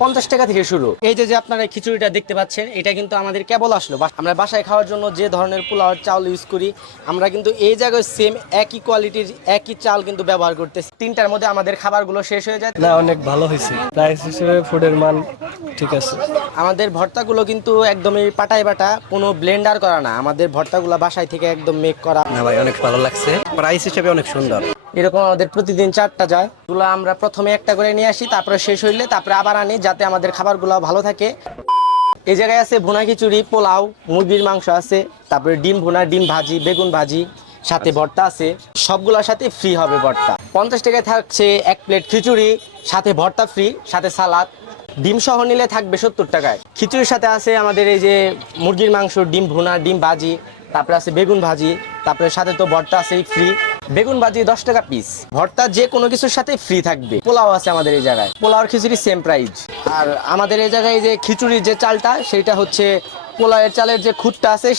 50 টাকা থেকে শুরু। এই যে আপনারা খিচুড়িটা দেখতে পাচ্ছেন, এটা কিন্তু আমাদের কেবল আসলো। আমরা বাসায় খাওয়ার জন্য যে ধরনের পোলাওর চাউল ইউজ করি, আমরা কিন্তু এই জায়গায় সেম একই কোয়ালিটির একই চাল কিন্তু ব্যবহার করতেছি। 3টার মধ্যে আমাদের খাবারগুলো শেষ হয়ে যায়। না, অনেক ভালো হয়েছে। প্রাইস হিসেবে ফুডের মান ঠিক আছে। আমাদের ভর্তাগুলো কিন্তু একদমই পাটায় বাটা, কোনো ব্লেন্ডার করা না। আমাদের ভর্তাগুলো বাসায় থেকে একদম মেক করা। না ভাই, অনেক ভালো লাগছে, প্রাইস হিসেবে অনেক সুন্দর। এরকম আমাদের প্রতিদিন 4টা যায়। এগুলো আমরা প্রথমে একটা করে নিয়ে আসি, তারপরে শেষ হইলে তারপরে আবার আনি, যাতে আমাদের খাবারগুলো ভালো থাকে। এই জায়গায় আছে ভুনা খিচুড়ি, পোলাও, মুরগির মাংস আছে, তারপরে ডিম ভুনা, ডিম ভাজি, বেগুন ভাজি, সাথে ভর্তা আছে। সবগুলোর সাথে ফ্রি হবে ভর্তা। 50 টাকায় থাকছে 1 প্লেট খিচুড়ি, সাথে ভর্তা ফ্রি, সাথে সালাদ। ডিম সহ নিলে থাকবে 70 টাকায়। খিচুড়ির সাথে আছে আমাদের এই যে মুরগির মাংস, ডিম ভুনা, ডিম ভাজি, তারপরে আছে বেগুন ভাজি, তারপরে সাথে তো ভর্তা আছেই ফ্রি। বেগুন ভাজি 10 টাকা পিস। ভর্তা যে কোনো কিছুর সাথে ফ্রি থাকবে। পোলাও আছে আমাদের এই জায়গায়, পোলাওর খিচুড়ি সেম প্রাইস। আর আমাদের এই জায়গায় যে খিচুড়ির যে চালটা, সেটা হচ্ছে পোলাওয়ের চালের যে খুদটা আছে,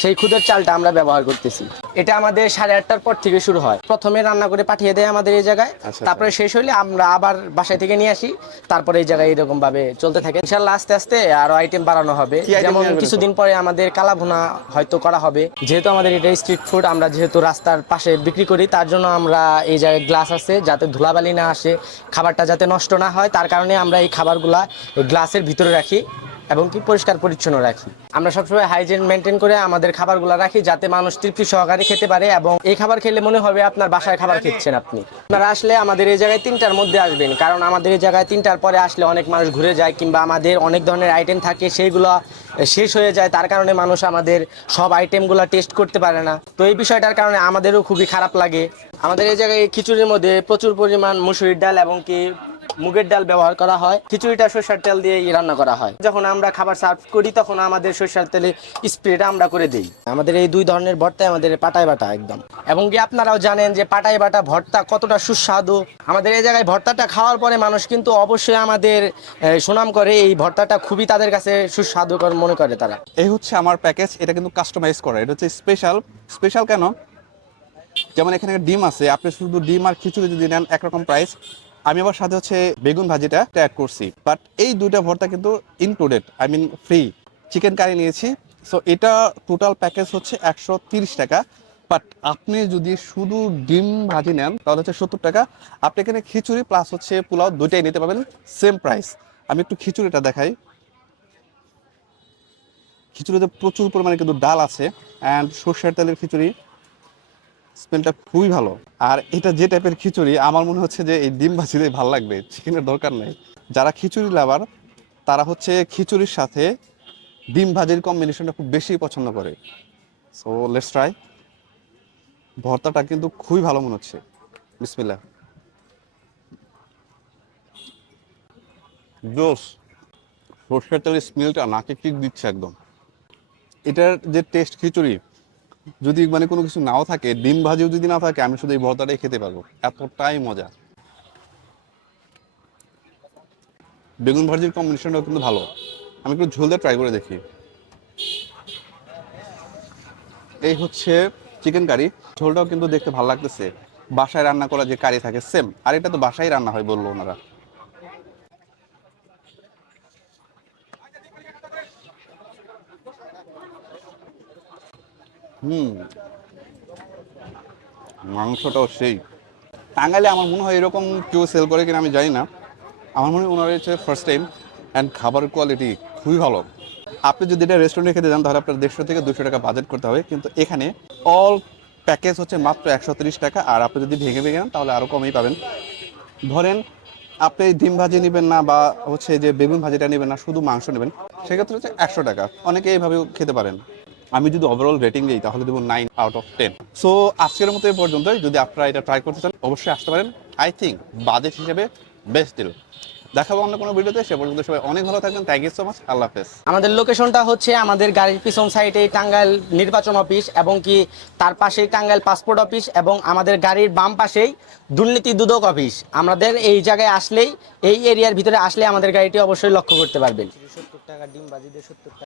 সেই খুদের চালটা আমরা ব্যবহার করতেছি। এটা আমাদের 8:30টার পর থেকে শুরু হয়। প্রথমে রান্না করে পাঠিয়ে দেয় আমাদের এই জায়গায়, তারপরে শেষ হইলে আমরা আবার বাসায় থেকে নিয়ে আসি। তারপরে এই জায়গায় এরকম ভাবে চলতে থাকে। ইনশাআল্লাহ আস্তে আস্তে আরো আইটেম বাড়ানো হবে। যেমন কিছুদিন পরে আমাদের কালা ভুনা হয়তো করা হবে। যেহেতু আমাদের এটা স্ট্রিট ফুড, আমরা যেহেতু রাস্তার পাশে বিক্রি করি, তার জন্য আমরা এই জায়গায় গ্লাস আছে, যাতে ধুলাবালি না আসে, খাবারটা যাতে নষ্ট না হয়, তার কারণে আমরা এই খাবারগুলা গ্লাসের ভিতরে রাখি এবং কি পরিষ্কার পরিচ্ছন্ন রাখি। আমরা সবসময় হাইজিন মেনটেন করে আমাদের খাবারগুলো রাখি, যাতে মানুষ তৃপ্তি সহকারে খেতে পারে এবং এই খাবার খেলে মনে হবে আপনার বাসায় খাবার খেচ্ছেন আপনি। আপনারা আসলে আমাদের এই জায়গায় 3টার মধ্যে আসবেন, কারণ আমাদের এই জায়গায় 3টার পরে আসলে অনেক মানুষ ঘুরে যায়, কিংবা আমাদের অনেক ধরনের আইটেম থাকে, সেইগুলো শেষ হয়ে যায়। তার কারণে মানুষ আমাদের সব আইটেমগুলো টেস্ট করতে পারে না। তো এই বিষয়টার কারণে আমাদেরও খুবই খারাপ লাগে। আমাদের এই জায়গায় খিচুড়ির মধ্যে প্রচুর পরিমাণ মসুরির ডাল এবং কি মুগের ডাল ব্যবহার করা হয়। খিচুড়িটা সরষের তেল দিয়ে রান্না করা হয়। যখন আমরা খাবার সার্ভ করি, তখন আমাদের সরষের তেলে স্প্রেটা আমরা করে দিই। আমাদের এই 2 ধরনের ভর্তা আমাদের পাটায় বাটা একদম। এবং কি আপনারাও জানেন যে পাটায় বাটা ভর্তা কতটা সুস্বাদু। আমাদের এই জায়গায় ভর্তাটা খাওয়ার পরে মানুষ কিন্তু অবশ্যই আমাদের সুনাম করে। এই ভর্তাটা খুবই তাদের কাছে সুস্বাদুকর মনে করে তারা। এই হচ্ছে আমার প্যাকেজ। এটা কিন্তু কাস্টমাইজ করা, এটা হচ্ছে স্পেশাল। স্পেশাল কেন? যেমন এখানে ডিম আছে, আপনি শুধু ডিম আর খিচুড়ি যদি নেন একরকম প্রাইস। আমি আবার সাথে হচ্ছে বেগুন ভাজিটা অ্যাড করছি, বাট এই 2টা ভর্তা কিন্তু included, I mean free. Chicken curry নিয়েছি, সো এটা টোটাল প্যাকেজ হচ্ছে 130 টাকা। বাট আপনি যদি শুধু ডিম ভাজি নেন তাহলে হচ্ছে 70 টাকা। আপনি এখানে খিচুড়ি প্লাস হচ্ছে পোলাও 2টাই নিতে পারবেন, সেম প্রাইস। আমি একটু খিচুড়িটা দেখাই। খিচুড়িতে প্রচুর পরিমাণে কিন্তু ডাল আছে অ্যান্ড সর্ষের তেলের খিচুড়ি, স্মেলটা খুবই ভালো। আর এটা যে টাইপের খিচুড়ি, আমার মনে হচ্ছে যে এই ডিম ভাজিতেই ভালো লাগবে, চিকেনের দরকার নেই। যারা খিচুড়ি লাভার, তারা হচ্ছে খিচুড়ির সাথে ডিম ভাজির কম্বিনেশনটা খুব বেশি পছন্দ করে। So let's try. ভর্তাটা কিন্তু খুবই ভালো মনে হচ্ছে। বিসমিল্লাহ। জোস। সর্ষের তেলের স্মেলটা নাকে কিক দিচ্ছে একদম। এটার যে টেস্ট, খিচুড়ি যদি মানে কোনো কিছু নাও থাকে, ডিম ভাজিও যদি না থাকে, আমি শুধু এই ভর্তাটাই খেতে পারবো, এতটাই মজা। বেগুন ভাজির কম্বিনেশনটাও কিন্তু ভালো। আমি একটু ঝোল দিয়ে ট্রাই করে দেখি। এই হচ্ছে চিকেন কারি। ঝোলটাও কিন্তু দেখতে ভালো লাগতেছে। বাসায় রান্না করা যে কারি থাকে সেম, আর এটা তো বাসায় রান্না হয় বললো ওনারা। মাংসটাও সেই। টাঙ্গাইলে আমার মনে হয় এরকম কেউ সেল করে কিনা আমি জানি না। আমার মনে হয় ওনারা হচ্ছে ফার্স্ট টাইম। অ্যান্ড খাবারের কোয়ালিটি খুবই ভালো। আপনি যদি এটা রেস্টুরেন্টে খেতে যান, তাহলে আপনার 150 থেকে 200 টাকা বাজেট করতে হবে, কিন্তু এখানে অল প্যাকেজ হচ্ছে মাত্র 130 টাকা। আর আপনি যদি ভেঙে ভেঙে নেন তাহলে আরও কমেই পাবেন। ধরেন আপনি ডিম ভাজি নেবেন না, বা হচ্ছে যে বেগুন ভাজিটা নেবেন না, শুধু মাংস নেবেন, সেক্ষেত্রে হচ্ছে 100 টাকা। অনেকে এইভাবেও খেতে পারেন। আমি যদি ওভারঅল রেটিং দিই তাহলে দেবো 9/10। সো আজকের মতো এই পর্যন্তই। যদি আপনারা এটা ট্রাই করতে চান, অবশ্যই আসতে পারেন। আই থিঙ্ক বাজেট হিসেবে বেস্ট ডিল। দেখাবো অন্য কোনো ভিডিওতে। সে পর্যন্ত সবাই অনেক ভালো থাকবেন। Thank you so much. আল্লাহ হাফেজ। আমাদের লোকেশনটা হচ্ছে আমাদের গাড়ির পিছন সাইডে টাঙ্গাইল নির্বাচন অফিস, এবং কি তার পাশেই টাঙ্গাইল পাসপোর্ট অফিস, এবং আমাদের গাড়ির বাম পাশেই দুর্নীতি দুদক অফিস। আমাদের এই জায়গায় আসলেই, এই এরিয়ার ভিতরে আসলে আমাদের গাড়িটি অবশ্যই লক্ষ্য করতে পারবেন। 70 টাকা ডিম ভাজি দিয়ে 70 টাকা।